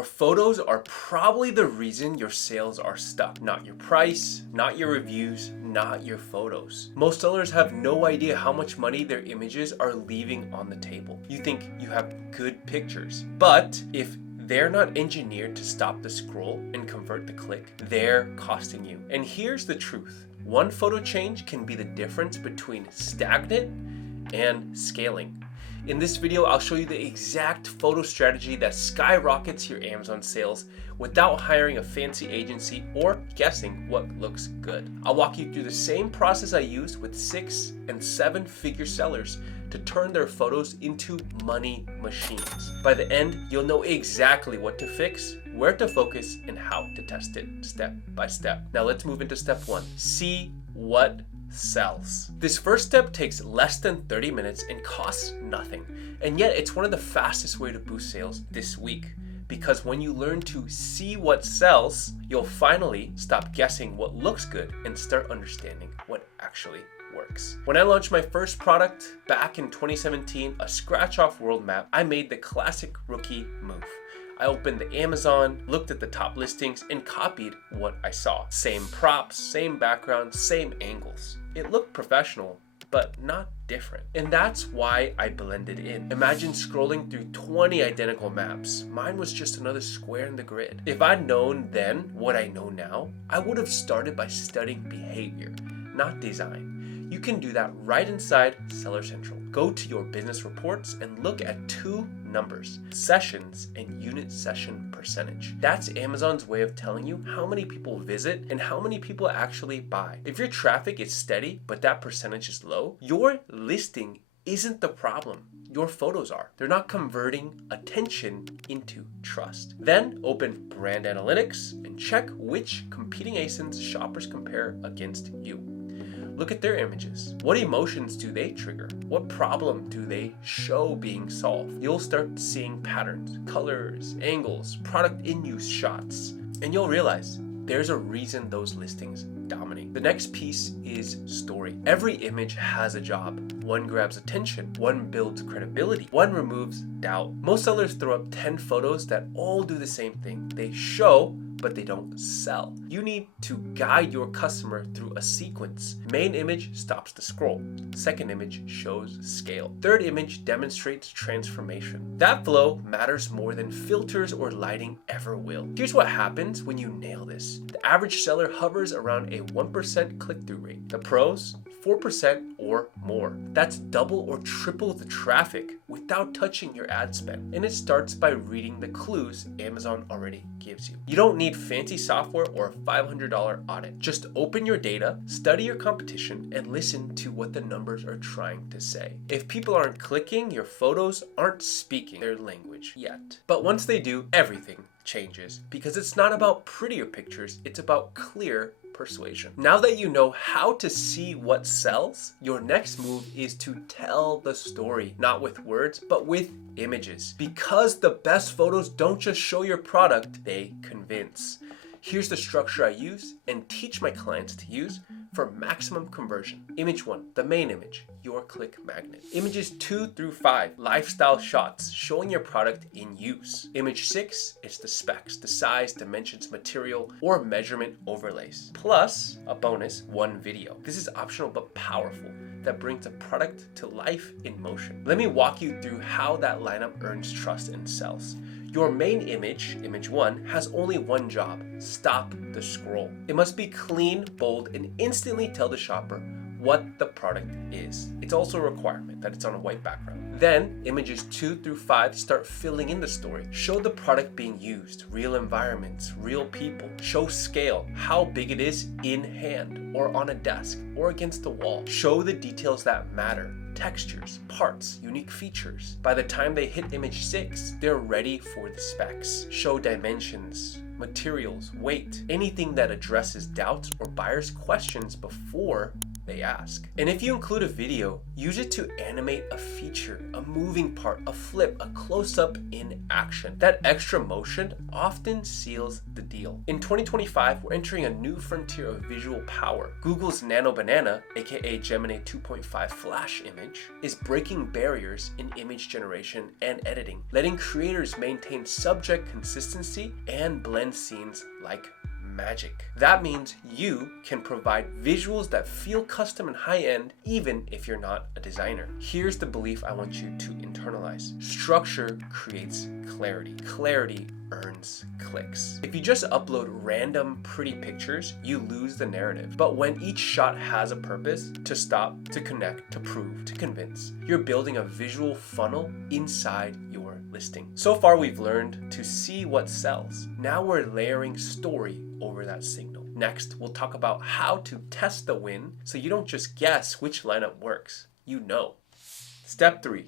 Your photos are probably the reason your sales are stuck. Not your price, not your reviews, not your photos. Most sellers have no idea how much money their images are leaving on the table. You think you have good pictures, but if they're not engineered to stop the scroll and convert the click, they're costing you. And here's the truth. One photo change can be the difference between stagnant and scaling. In this video, I'll show you the exact photo strategy that skyrockets your Amazon sales without hiring a fancy agency or guessing what looks good. I'll walk you through the same process I use with 6 and 7-figure sellers to turn their photos into money machines. By the end, you'll know exactly what to fix, where to focus, and how to test it step by step. Now let's move into step 1. See what sells. This first step takes less than 30 minutes and costs nothing. And yet it's one of the fastest way to boost sales this week. Because when you learn to see what sells, you'll finally stop guessing what looks good and start understanding what actually works. When I launched my first product back in 2017, a scratch-off world map, I made the classic rookie move. I opened the Amazon, looked at the top listings, and copied what I saw. Same props, same background, same angles. It looked professional, but not different. And that's why I blended in. Imagine scrolling through 20 identical maps. Mine was just another square in the grid. If I'd known then what I know now, I would have started by studying behavior, not design. You can do that right inside Seller Central. Go to your business reports and look at 2 numbers, sessions and unit session percentage. That's Amazon's way of telling you how many people visit and how many people actually buy. If your traffic is steady, but that percentage is low, your listing isn't the problem. Your photos are. They're not converting attention into trust. Then open Brand Analytics and check which competing ASINs shoppers compare against you. Look at their images. What emotions do they trigger? What problem do they show being solved? You'll start seeing patterns, colors, angles, product in-use shots, and you'll realize there's a reason those listings dominate. The next piece is story. Every image has a job. One grabs attention, one builds credibility, one removes doubt. Most sellers throw up 10 photos that all do the same thing. They show, but they don't sell. You need to guide your customer through a sequence. Main image stops the scroll. Second image shows scale. Third image demonstrates transformation. That flow matters more than filters or lighting ever will. Here's what happens when you nail this. The average seller hovers around a 1% click-through rate. The pros, 4% or more. That's double or triple the traffic without touching your ad spend. And it starts by reading the clues Amazon already gives you. You don't need fancy software or a $500 audit. Just open your data, study your competition, and listen to what the numbers are trying to say. If people aren't clicking, your photos aren't speaking their language yet. But once they do, everything changes, because it's not about prettier pictures, it's about clear persuasion. Now that you know how to see what sells, your next move is to tell the story, not with words, but with images. Because the best photos don't just show your product, they convince. Here's the structure I use and teach my clients to use for maximum conversion. Image 1, the main image, your click magnet. Images 2 through 5, lifestyle shots showing your product in use. Image 6 is the specs, the size, dimensions, material, or measurement overlays. Plus, a bonus, 1 video. This is optional but powerful, that brings a product to life in motion. Let me walk you through how that lineup earns trust and sells. Your main image, image 1, has only one job: stop the scroll. It must be clean, bold, and instantly tell the shopper what the product is. It's also a requirement that it's on a white background. Then, images 2 through 5 start filling in the story. Show the product being used, real environments, real people. Show scale, how big it is in hand, or on a desk, or against the wall. Show the details that matter. Textures, parts, unique features. By the time they hit image 6, they're ready for the specs. Show dimensions, materials, weight, anything that addresses doubts or buyers' questions before they ask. And if you include a video, use it to animate a feature, a moving part, a flip, a close-up in action. That extra motion often seals the deal. In 2025, we're entering a new frontier of visual power. Google's Nano Banana, aka Gemini 2.5 Flash image, is breaking barriers in image generation and editing, letting creators maintain subject consistency and blend scenes like magic. That means you can provide visuals that feel custom and high-end even if you're not a designer. Here's the belief I want you to internalize. Structure creates clarity. Clarity earns clicks. If you just upload random pretty pictures, you lose the narrative. But when each shot has a purpose, to stop, to connect, to prove, to convince, you're building a visual funnel inside your listing. So far, we've learned to see what sells. Now we're layering story over that signal. Next, we'll talk about how to test the win so you don't just guess which lineup works. You know. Step 3.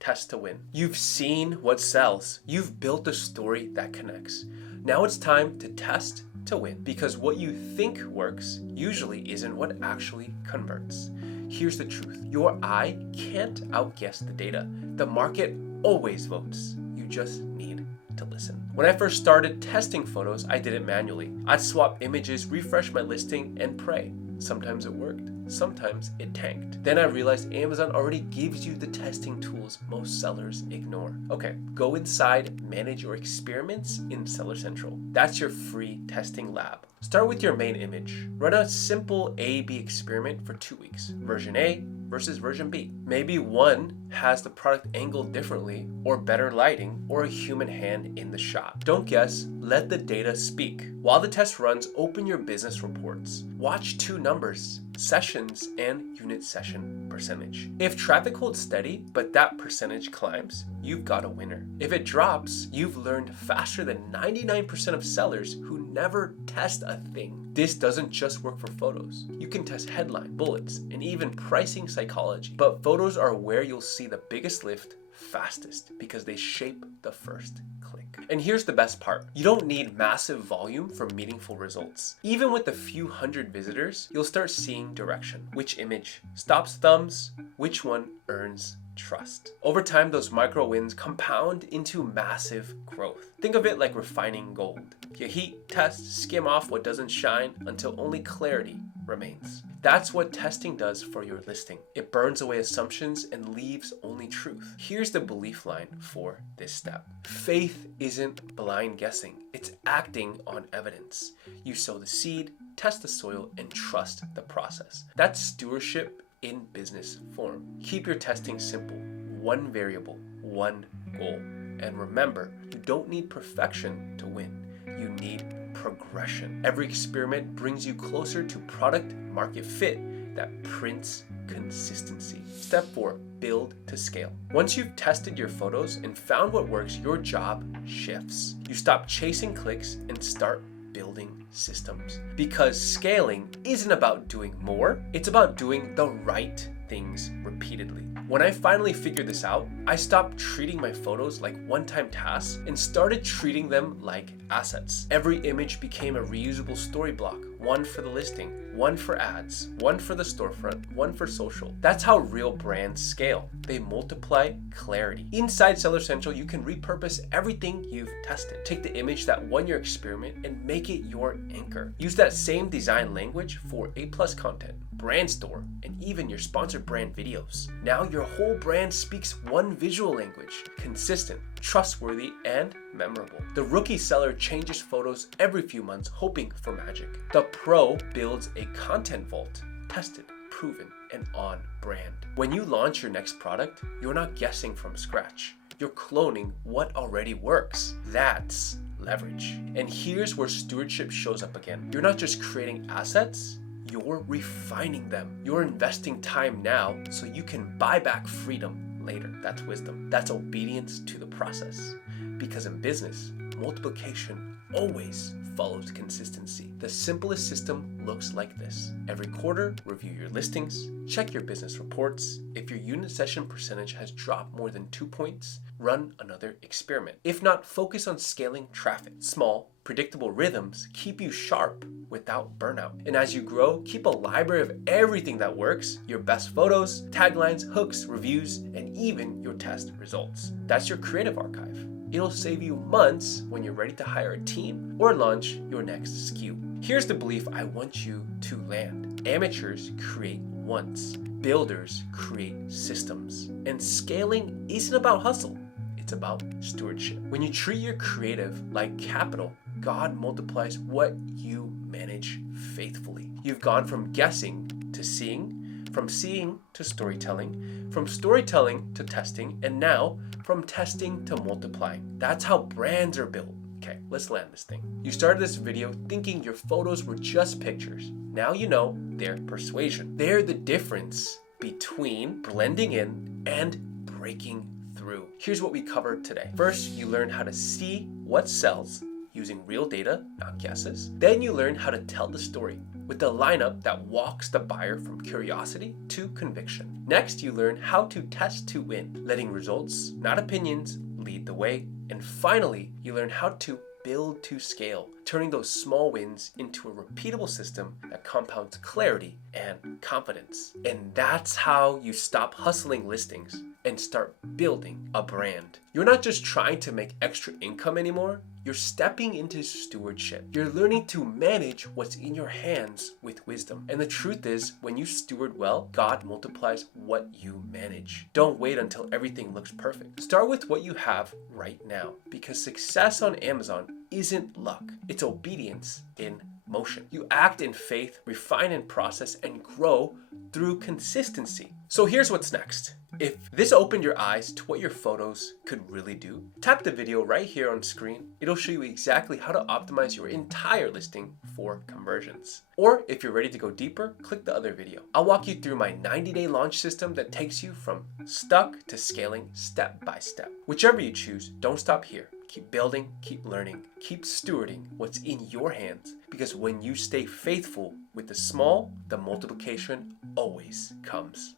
Test to win. You've seen what sells. You've built a story that connects. Now it's time to test to win, because what you think works usually isn't what actually converts. Here's the truth. Your eye can't outguess the data. The market always votes. You just need to listen. When I first started testing photos, I did it manually. I'd swap images, refresh my listing, and pray. Sometimes it worked. Sometimes it tanked. Then I realized Amazon already gives you the testing tools most sellers ignore. Okay, go inside, manage your experiments in Seller Central. That's your free testing lab. Start with your main image. Run a simple A/B experiment for 2 weeks. Version A versus version B. Maybe one has the product angled differently, or better lighting, or a human hand in the shot. Don't guess, let the data speak. While the test runs, open your business reports. Watch 2 numbers, sessions and unit session percentage. If traffic holds steady, but that percentage climbs, you've got a winner. If it drops, you've learned faster than 99% of sellers who never test a thing. This doesn't just work for photos. You can test headline, bullets, and even pricing psychology. But photos are where you'll see the biggest lift fastest, because they shape the first click. And here's the best part. You don't need massive volume for meaningful results. Even with a few hundred visitors, you'll start seeing direction. Which image stops thumbs? Which one earns trust? Over time, those micro wins compound into massive growth. Think of it like refining gold. You heat, test, skim off what doesn't shine until only clarity remains. That's what testing does for your listing. It burns away assumptions and leaves only truth. Here's the belief line for this step. Faith isn't blind guessing. It's acting on evidence. You sow the seed, test the soil, and trust the process. That's stewardship in business form. Keep your testing simple. One variable, one goal. And remember, you don't need perfection to win. You need progression. Every experiment brings you closer to product market fit that prints consistency. Step 4, build to scale. Once you've tested your photos and found what works, your job shifts. You stop chasing clicks and start building systems. Because scaling isn't about doing more, it's about doing the right things repeatedly. When I finally figured this out, I stopped treating my photos like one-time tasks and started treating them like assets. Every image became a reusable story block, one for the listing, one for ads, one for the storefront, one for social. That's how real brands scale. They multiply clarity. Inside Seller Central, you can repurpose everything you've tested. Take the image that won your experiment and make it your anchor. Use that same design language for A+ content, brand store, and even your sponsored brand videos. Now your whole brand speaks one visual language, consistent, trustworthy, and memorable. The rookie seller changes photos every few months, hoping for magic. The pro builds a content vault, tested, proven, and on brand. When you launch your next product, you're not guessing from scratch. You're cloning what already works. That's leverage. And here's where stewardship shows up again. You're not just creating assets, you're refining them. You're investing time now so you can buy back freedom later. That's wisdom. That's obedience to the process. Because in business, multiplication always follows consistency. The simplest system looks like this. Every quarter, review your listings, check your business reports. If your unit session percentage has dropped more than 2 points, run another experiment. If not, focus on scaling traffic. Small, predictable rhythms keep you sharp without burnout. And as you grow, keep a library of everything that works, your best photos, taglines, hooks, reviews, and even your test results. That's your creative archive. It'll save you months when you're ready to hire a team or launch your next SKU. Here's the belief I want you to land. Amateurs create once. Builders create systems. And scaling isn't about hustle. It's about stewardship. When you treat your creative like capital, God multiplies what you manage faithfully. You've gone from guessing to seeing, from seeing to storytelling, from storytelling to testing, and now from testing to multiplying. That's how brands are built. Okay, let's land this thing. You started this video thinking your photos were just pictures. Now you know they're persuasion. They're the difference between blending in and breaking through. Here's what we covered today. First, you learn how to see what sells using real data, not guesses. Then you learn how to tell the story with a lineup that walks the buyer from curiosity to conviction. Next, you learn how to test to win, letting results, not opinions, lead the way. And finally, you learn how to build to scale, turning those small wins into a repeatable system that compounds clarity and confidence. And that's how you stop hustling listings and start building a brand. You're not just trying to make extra income anymore. You're stepping into stewardship. You're learning to manage what's in your hands with wisdom. And the truth is, when you steward well, God multiplies what you manage. Don't wait until everything looks perfect. Start with what you have right now, because success on Amazon isn't luck. It's obedience in motion. You act in faith, refine in process, and grow through consistency. So here's what's next. If this opened your eyes to what your photos could really do, tap the video right here on screen. It'll show you exactly how to optimize your entire listing for conversions. Or if you're ready to go deeper, click the other video. I'll walk you through my 90-day launch system that takes you from stuck to scaling step by step. Whichever you choose, don't stop here. Keep building, keep learning, keep stewarding what's in your hands, because when you stay faithful with the small, the multiplication always comes.